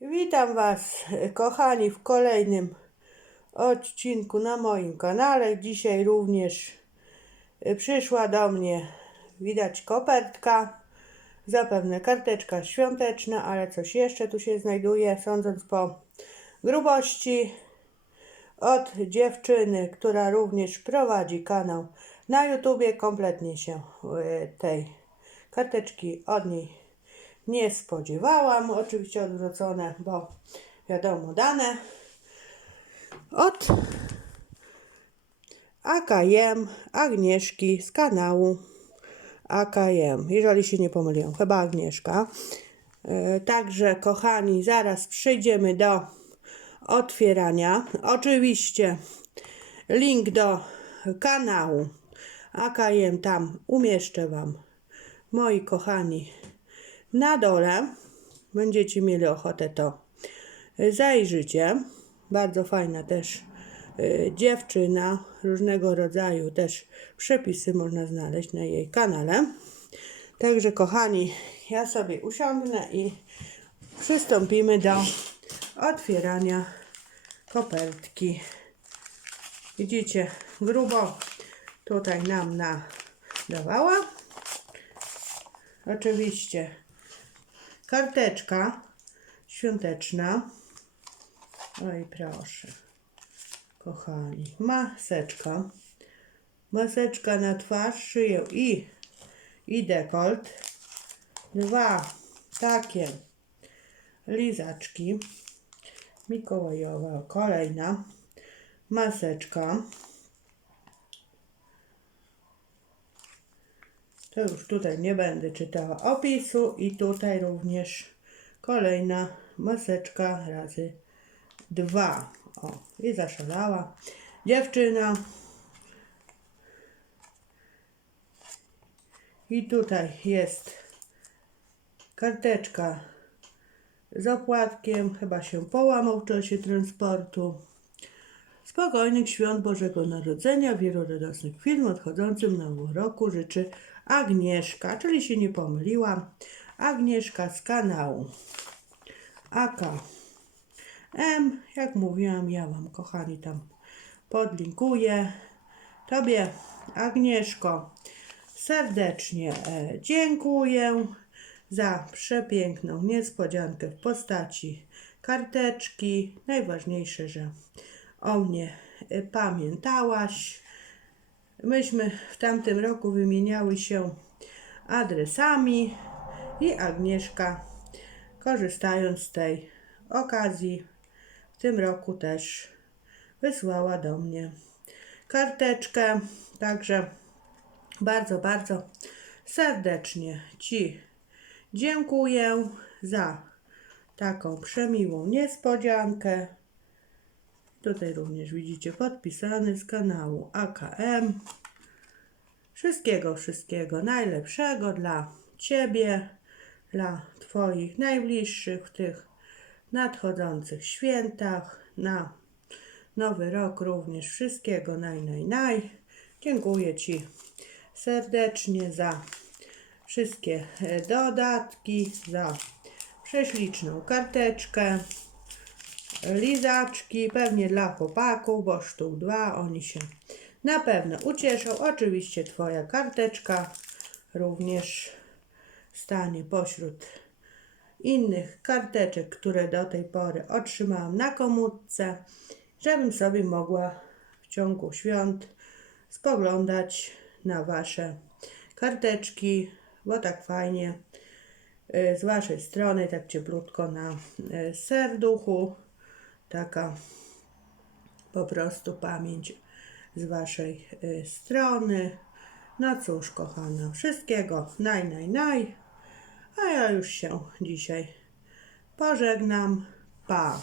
Witam Was, kochani, w kolejnym odcinku na moim kanale. Dzisiaj również y, przyszła do mnie, widać, kopertka. Zapewne karteczka świąteczna, ale coś jeszcze tu się znajduje, sądząc po grubości. Od dziewczyny, która również prowadzi kanał na YouTubie, kompletnie się y, tej karteczki od niej nie spodziewałam. Oczywiście odwrócone, bo wiadomo, dane. Od AKM Agnieszki z kanału AKM, jeżeli się nie pomyliłam, chyba Agnieszka. E, Także, kochani, zaraz przejdziemy do otwierania. Oczywiście link do kanału AKM tam umieszczę Wam, moi kochani, na dole. Będziecie mieli ochotę to zajrzycie. Bardzo fajna też y, dziewczyna, różnego rodzaju też przepisy można znaleźć na jej kanale. Także kochani, ja sobie usiądę i przystąpimy do otwierania kopertki. Widzicie, grubo tutaj nam nadawała. Oczywiście karteczka świąteczna. Oj, proszę. Kochani, maseczka. Maseczka na twarz, szyję i, i dekolt. Dwa takie lizaczki. Mikołajowa, kolejna maseczka. To już tutaj nie będę czytała opisu i tutaj również kolejna maseczka razy dwa. O, i zaszalała dziewczyna. I tutaj jest karteczka z opłatkiem. Chyba się połamał w czasie transportu. Spokojnych świąt Bożego Narodzenia, wielu radosnych film odchodzącym nowego roku życzy Agnieszka, czyli się nie pomyliłam. Agnieszka z kanału AK M. Jak mówiłam, ja Wam, kochani, tam podlinkuję. Tobie, Agnieszko, serdecznie e, dziękuję za przepiękną niespodziankę w postaci karteczki. Najważniejsze, że o mnie e, pamiętałaś. Myśmy w tamtym roku wymieniały się adresami i Agnieszka, korzystając z tej okazji, w tym roku też wysłała do mnie karteczkę. Także bardzo, bardzo serdecznie Ci dziękuję za taką przemiłą niespodziankę. Tutaj również widzicie podpisany z kanału AKM. Wszystkiego, wszystkiego najlepszego dla Ciebie, dla Twoich najbliższych w tych nadchodzących świętach, na nowy rok również wszystkiego naj, naj, naj. Dziękuję Ci serdecznie za wszystkie e, dodatki, za prześliczną karteczkę lizaczki, pewnie dla chłopaków, bo sztuk dwa, oni się na pewno ucieszą. Oczywiście Twoja karteczka również stanie pośród innych karteczek, które do tej pory otrzymałam na komórce, żebym sobie mogła w ciągu świąt spoglądać na Wasze karteczki, bo tak fajnie y, z Waszej strony, tak cieplutko na y, serduchu taka po prostu pamięć z Waszej y, strony. No cóż, kochana, wszystkiego naj, naj, naj. A ja już się dzisiaj pożegnam. Pa!